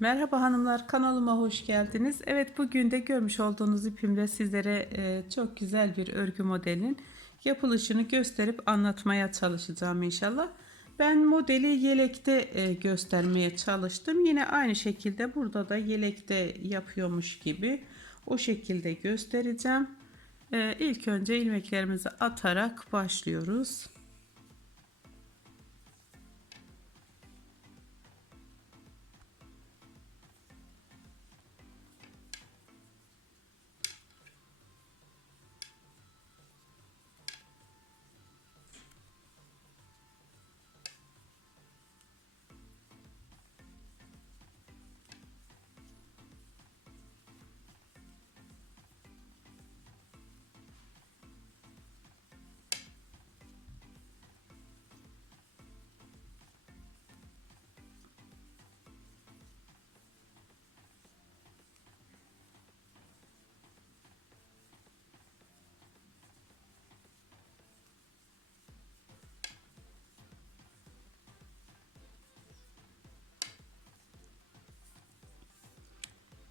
Merhaba hanımlar kanalıma hoş geldiniz. Evet bugün de görmüş olduğunuz ipimle sizlere e, çok güzel bir örgü modelinin yapılışını gösterip anlatmaya çalışacağım inşallah. Ben modeli yelekte e, göstermeye çalıştım. Yine aynı şekilde burada da yelekte yapıyormuş gibi o şekilde göstereceğim. E, ilk önce ilmeklerimizi atarak başlıyoruz.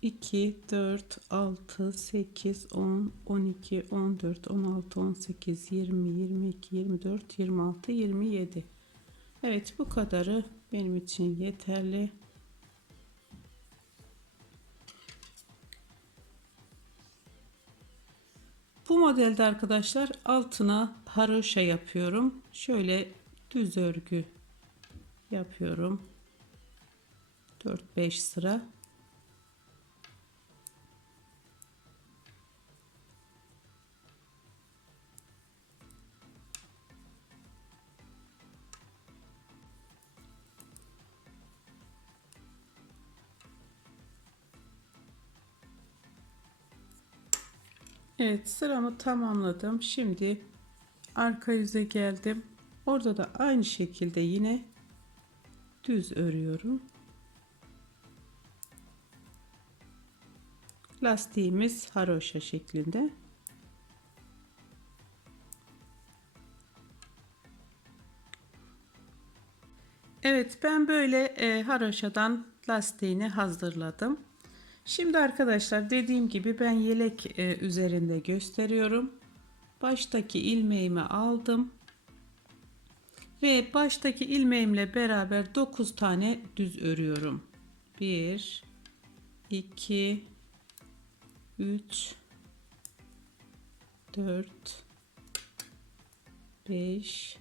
2, 4, 6, 8, 10, 12, 14, 16, 18, 20, 22, 24, 26, 27. Evet bu kadarı benim için yeterli. Bu modelde arkadaşlar altına haroşa yapıyorum. Şöyle düz örgü yapıyorum. 4-5 sıra. Evet sıramı tamamladım. Şimdi arka yüze geldim. Orada da aynı şekilde yine düz örüyorum. Lastiğimiz haroşa şeklinde. Evet ben böyle e, haroşadan lastiğini hazırladım. Şimdi arkadaşlar dediğim gibi ben yelek e, üzerinde gösteriyorum. Baştaki ilmeğimi aldım. Ve baştaki ilmeğimle beraber 9 tane düz örüyorum. 1 2 3 4 5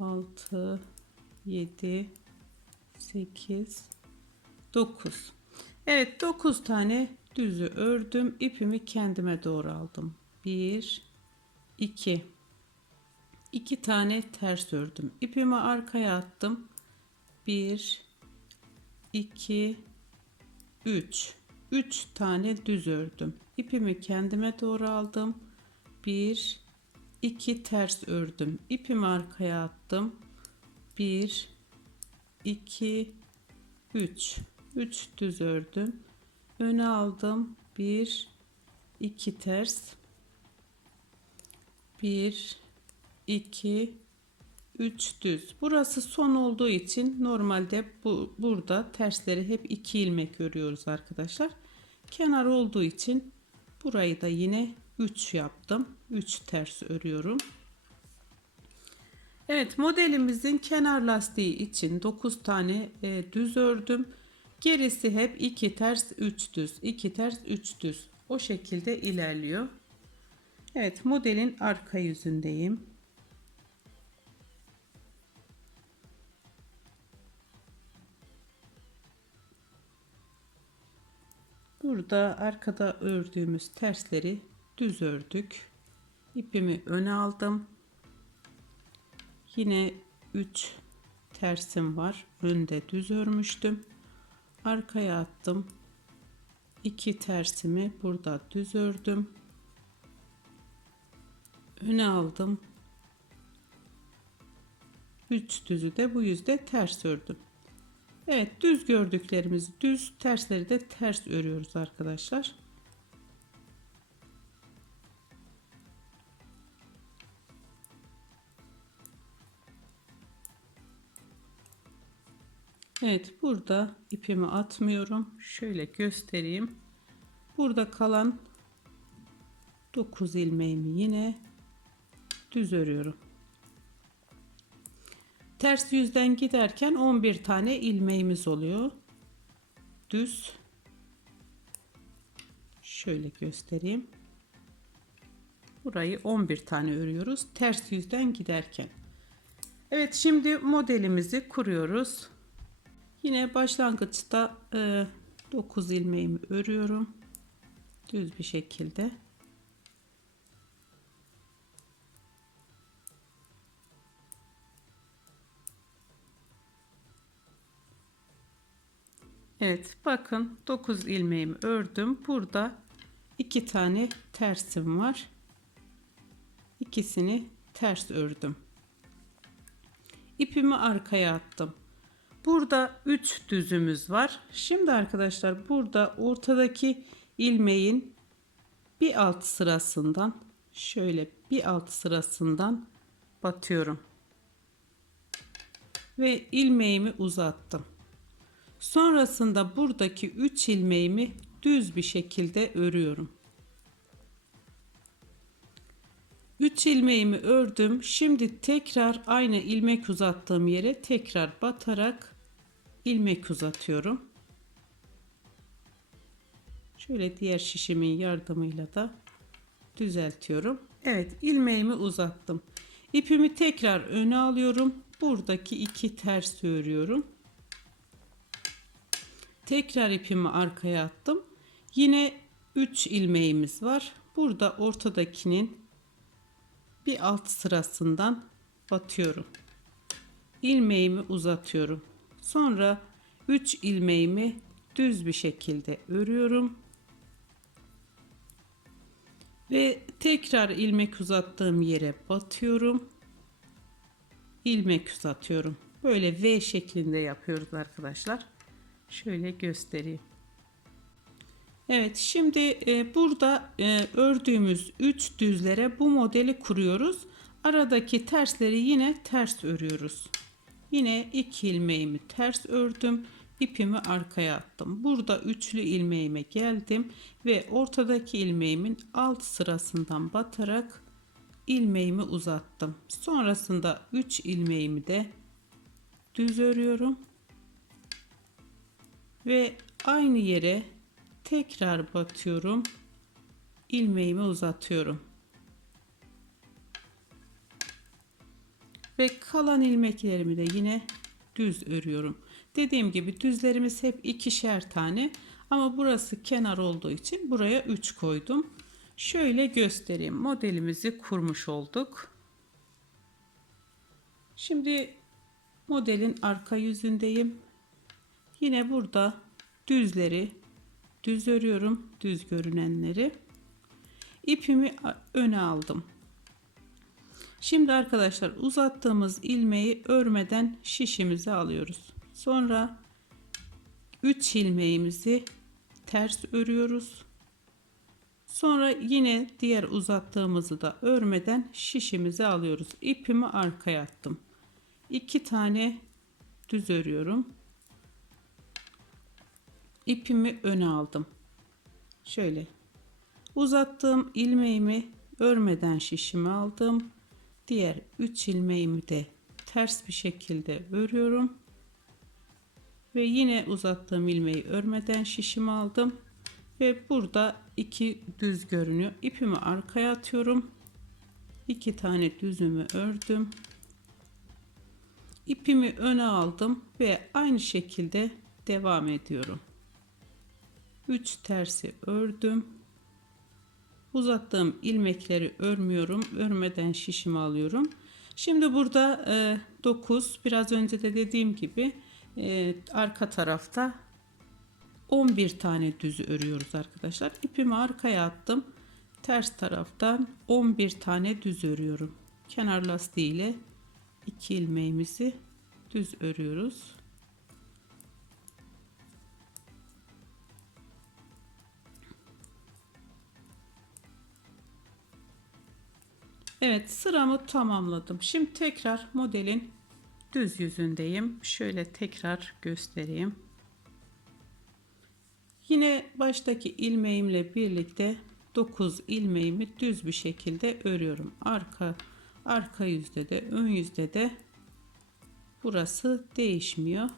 6 7 8 9 Evet 9 tane düzü ördüm. İpimi kendime doğru aldım. 1 2 2 tane ters ördüm. İpimi arkaya attım. 1 2 3 3 tane düz ördüm. İpimi kendime doğru aldım. 1 2 ters ördüm. İpimi arkaya attım. 1 2 3 3 düz ördüm. Öne aldım. 1 2 ters. 1 2 3 düz. Burası son olduğu için normalde bu burada tersleri hep 2 ilmek örüyoruz arkadaşlar. Kenar olduğu için burayı da yine 3 yaptım. 3 ters örüyorum. Evet modelimizin kenar lastiği için 9 tane e, düz ördüm. Gerisi hep 2 ters 3 düz 2 ters 3 düz o şekilde ilerliyor. Evet modelin arka yüzündeyim. Burada arkada ördüğümüz tersleri düz ördük. İpimi öne aldım. Yine 3 tersim var. Önde düz örmüştüm. Arkaya attım. 2 tersimi burada düz ördüm. Öne aldım. 3 düzü de bu yüzde ters ördüm. Evet düz gördüklerimizi düz tersleri de ters örüyoruz arkadaşlar. Evet burada ipimi atmıyorum. Şöyle göstereyim. Burada kalan 9 ilmeğimi yine düz örüyorum. Ters yüzden giderken 11 tane ilmeğimiz oluyor. Düz. Şöyle göstereyim. Burayı 11 tane örüyoruz. Ters yüzden giderken. Evet şimdi modelimizi kuruyoruz. Yine başlangıçta e, 9 ilmeğimi örüyorum. Düz bir şekilde. Evet bakın 9 ilmeğimi ördüm. Burada iki tane tersim var. İkisini ters ördüm. İpimi arkaya attım. Burada 3 düzümüz var. Şimdi arkadaşlar burada ortadaki ilmeğin bir alt sırasından şöyle bir alt sırasından batıyorum. Ve ilmeğimi uzattım. Sonrasında buradaki 3 ilmeğimi düz bir şekilde örüyorum. 3 ilmeğimi ördüm. Şimdi tekrar aynı ilmek uzattığım yere tekrar batarak ilmek uzatıyorum. Şöyle diğer şişimin yardımıyla da düzeltiyorum. Evet ilmeğimi uzattım. İpimi tekrar öne alıyorum. Buradaki iki ters örüyorum. Tekrar ipimi arkaya attım. Yine 3 ilmeğimiz var. Burada ortadakinin bir alt sırasından batıyorum. İlmeğimi uzatıyorum. Sonra 3 ilmeğimi düz bir şekilde örüyorum. Ve tekrar ilmek uzattığım yere batıyorum. İlmek uzatıyorum. Böyle V şeklinde yapıyoruz arkadaşlar. Şöyle göstereyim. Evet şimdi e, burada e, ördüğümüz 3 düzlere bu modeli kuruyoruz. Aradaki tersleri yine ters örüyoruz. Yine 2 ilmeğimi ters ördüm. ipimi arkaya attım. Burada üçlü ilmeğime geldim ve ortadaki ilmeğimin alt sırasından batarak ilmeğimi uzattım. Sonrasında 3 ilmeğimi de düz örüyorum. Ve aynı yere tekrar batıyorum. ilmeğimi uzatıyorum. Ve kalan ilmeklerimi de yine düz örüyorum. Dediğim gibi düzlerimiz hep ikişer tane ama burası kenar olduğu için buraya 3 koydum. Şöyle göstereyim. Modelimizi kurmuş olduk. Şimdi modelin arka yüzündeyim. Yine burada düzleri düz örüyorum. Düz görünenleri. İpimi öne aldım. Şimdi arkadaşlar uzattığımız ilmeği örmeden şişimize alıyoruz. Sonra 3 ilmeğimizi ters örüyoruz. Sonra yine diğer uzattığımızı da örmeden şişimize alıyoruz. İpimi arkaya attım. 2 tane düz örüyorum. İpimi öne aldım. Şöyle uzattığım ilmeğimi örmeden şişimi aldım. Diğer 3 ilmeğimi de ters bir şekilde örüyorum. Ve yine uzattığım ilmeği örmeden şişimi aldım. Ve burada iki düz görünüyor. İpimi arkaya atıyorum. İki tane düzümü ördüm. İpimi öne aldım ve aynı şekilde devam ediyorum. 3 tersi ördüm. Uzattığım ilmekleri örmüyorum. Örmeden şişimi alıyorum. Şimdi burada e, 9 biraz önce de dediğim gibi e, arka tarafta 11 tane düz örüyoruz arkadaşlar. İpimi arkaya attım. Ters taraftan 11 tane düz örüyorum. Kenar lastiği ile 2 ilmeğimizi düz örüyoruz. Evet sıramı tamamladım. Şimdi tekrar modelin düz yüzündeyim. Şöyle tekrar göstereyim. Yine baştaki ilmeğimle birlikte 9 ilmeğimi düz bir şekilde örüyorum. Arka arka yüzde de ön yüzde de burası değişmiyor.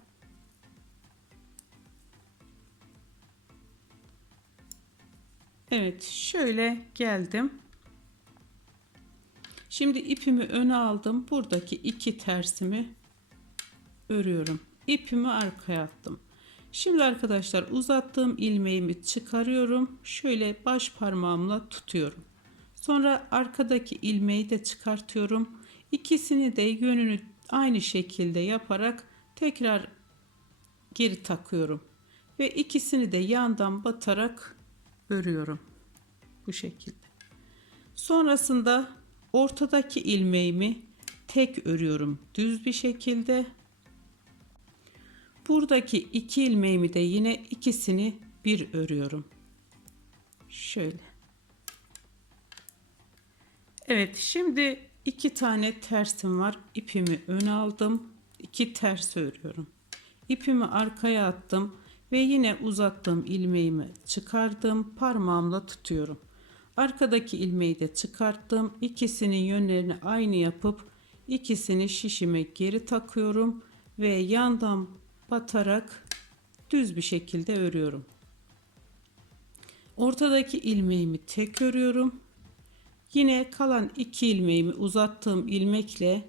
Evet şöyle geldim. Şimdi ipimi öne aldım. Buradaki iki tersimi örüyorum. İpimi arkaya attım. Şimdi arkadaşlar uzattığım ilmeğimi çıkarıyorum. Şöyle baş parmağımla tutuyorum. Sonra arkadaki ilmeği de çıkartıyorum. İkisini de yönünü aynı şekilde yaparak tekrar geri takıyorum. Ve ikisini de yandan batarak örüyorum. Bu şekilde. Sonrasında ortadaki ilmeğimi tek örüyorum düz bir şekilde. Buradaki iki ilmeğimi de yine ikisini bir örüyorum. Şöyle. Evet şimdi iki tane tersim var. İpimi öne aldım. iki ters örüyorum. İpimi arkaya attım ve yine uzattığım ilmeğimi çıkardım. Parmağımla tutuyorum. Arkadaki ilmeği de çıkarttım. İkisinin yönlerini aynı yapıp ikisini şişime geri takıyorum ve yandan batarak düz bir şekilde örüyorum. Ortadaki ilmeğimi tek örüyorum. Yine kalan iki ilmeğimi uzattığım ilmekle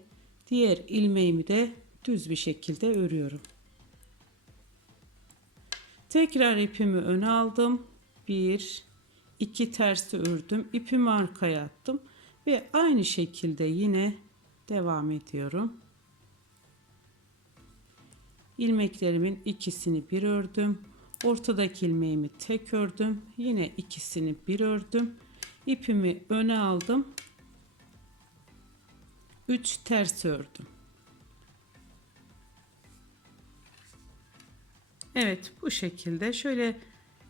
diğer ilmeğimi de düz bir şekilde örüyorum. Tekrar ipimi öne aldım. Bir, iki tersi ördüm. İpimi arkaya attım ve aynı şekilde yine devam ediyorum. İlmeklerimin ikisini bir ördüm. Ortadaki ilmeğimi tek ördüm. Yine ikisini bir ördüm. İpimi öne aldım. 3 ters ördüm. Evet bu şekilde şöyle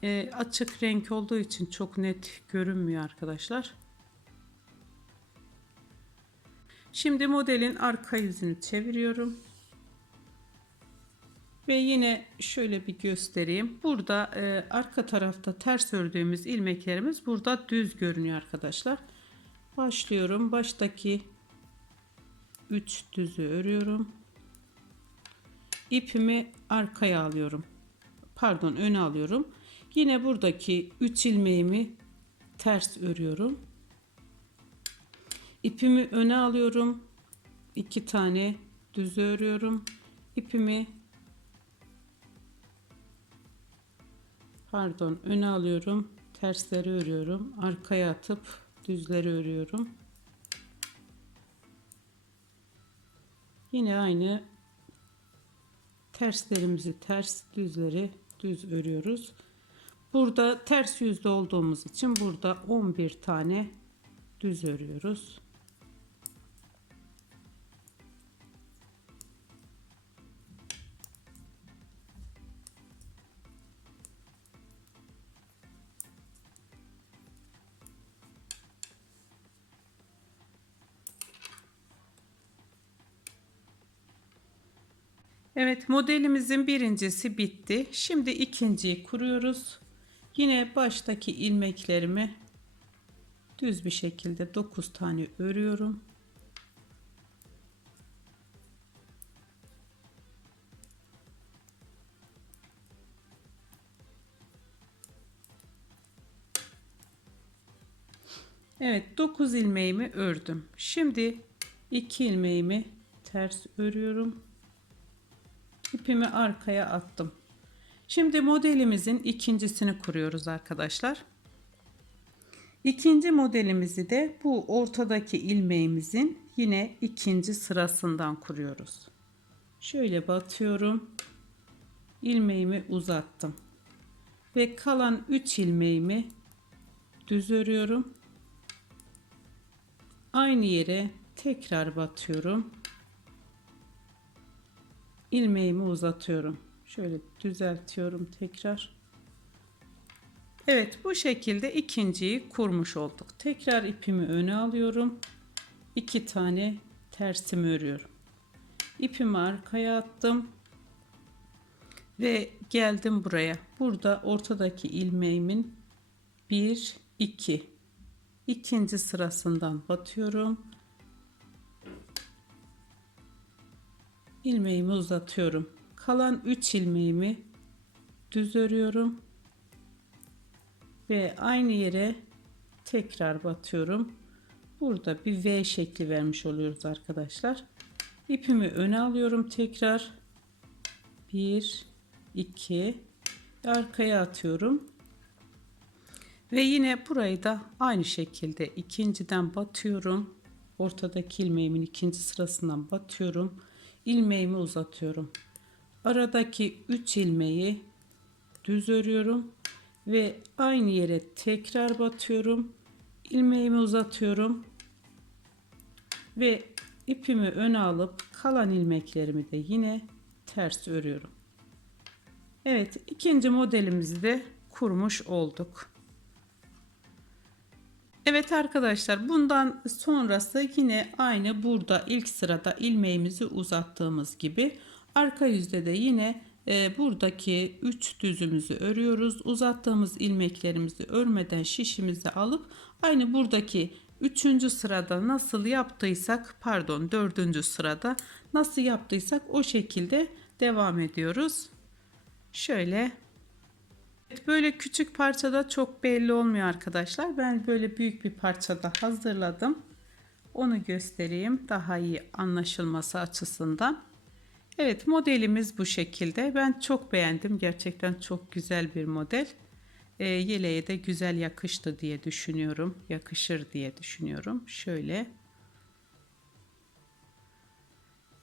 e, açık renk olduğu için çok net görünmüyor arkadaşlar. Şimdi modelin arka yüzünü çeviriyorum. Ve yine şöyle bir göstereyim. Burada e, arka tarafta ters ördüğümüz ilmeklerimiz burada düz görünüyor arkadaşlar. Başlıyorum. Baştaki 3 düzü örüyorum. İpimi arkaya alıyorum. Pardon öne alıyorum. Yine buradaki 3 ilmeğimi ters örüyorum. İpimi öne alıyorum. 2 tane düz örüyorum. İpimi pardon öne alıyorum tersleri örüyorum arkaya atıp düzleri örüyorum yine aynı terslerimizi ters düzleri düz örüyoruz burada ters yüzde olduğumuz için burada 11 tane düz örüyoruz Evet modelimizin birincisi bitti. Şimdi ikinciyi kuruyoruz. Yine baştaki ilmeklerimi düz bir şekilde 9 tane örüyorum. Evet 9 ilmeğimi ördüm. Şimdi 2 ilmeğimi ters örüyorum ipimi arkaya attım. Şimdi modelimizin ikincisini kuruyoruz arkadaşlar. İkinci modelimizi de bu ortadaki ilmeğimizin yine ikinci sırasından kuruyoruz. Şöyle batıyorum. ilmeğimi uzattım. Ve kalan 3 ilmeğimi düz örüyorum. Aynı yere tekrar batıyorum ilmeğimi uzatıyorum. Şöyle düzeltiyorum tekrar. Evet bu şekilde ikinciyi kurmuş olduk. Tekrar ipimi öne alıyorum. İki tane tersimi örüyorum. ipimi arkaya attım ve geldim buraya. Burada ortadaki ilmeğimin 1 2 ikinci sırasından batıyorum. ilmeğimi uzatıyorum. Kalan 3 ilmeğimi düz örüyorum ve aynı yere tekrar batıyorum. Burada bir V şekli vermiş oluyoruz arkadaşlar. İpimi öne alıyorum tekrar. 1 2 arkaya atıyorum. Ve yine burayı da aynı şekilde ikinciden batıyorum. Ortadaki ilmeğimin ikinci sırasından batıyorum. ilmeğimi uzatıyorum. Aradaki 3 ilmeği düz örüyorum ve aynı yere tekrar batıyorum. ilmeğimi uzatıyorum ve ipimi öne alıp kalan ilmeklerimi de yine ters örüyorum. Evet ikinci modelimizi de kurmuş olduk. Evet arkadaşlar bundan sonrası yine aynı burada ilk sırada ilmeğimizi uzattığımız gibi arka yüzde de yine e, buradaki 3 düzümüzü örüyoruz. Uzattığımız ilmeklerimizi örmeden şişimizi alıp aynı buradaki 3. sırada nasıl yaptıysak pardon 4. sırada nasıl yaptıysak o şekilde devam ediyoruz. Şöyle Böyle küçük parçada çok belli olmuyor arkadaşlar. Ben böyle büyük bir parçada hazırladım. Onu göstereyim daha iyi anlaşılması açısından. Evet modelimiz bu şekilde. Ben çok beğendim. Gerçekten çok güzel bir model. E, yeleğe de güzel yakıştı diye düşünüyorum. Yakışır diye düşünüyorum. Şöyle.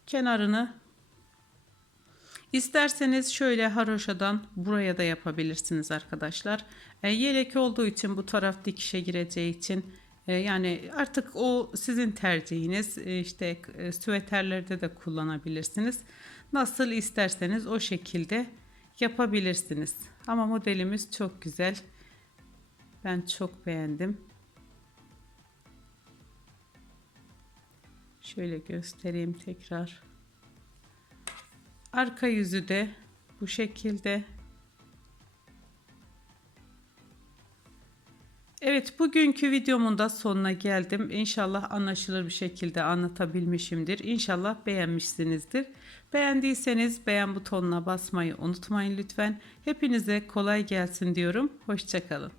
Kenarını İsterseniz şöyle haroşadan buraya da yapabilirsiniz arkadaşlar. E, yelek olduğu için bu taraf dikişe gireceği için yani artık o sizin tercihiniz. E, işte e, süveterlerde de kullanabilirsiniz. Nasıl isterseniz o şekilde yapabilirsiniz. Ama modelimiz çok güzel. Ben çok beğendim. Şöyle göstereyim tekrar. Arka yüzü de bu şekilde. Evet bugünkü videomun da sonuna geldim. İnşallah anlaşılır bir şekilde anlatabilmişimdir. İnşallah beğenmişsinizdir. Beğendiyseniz beğen butonuna basmayı unutmayın lütfen. Hepinize kolay gelsin diyorum. Hoşçakalın.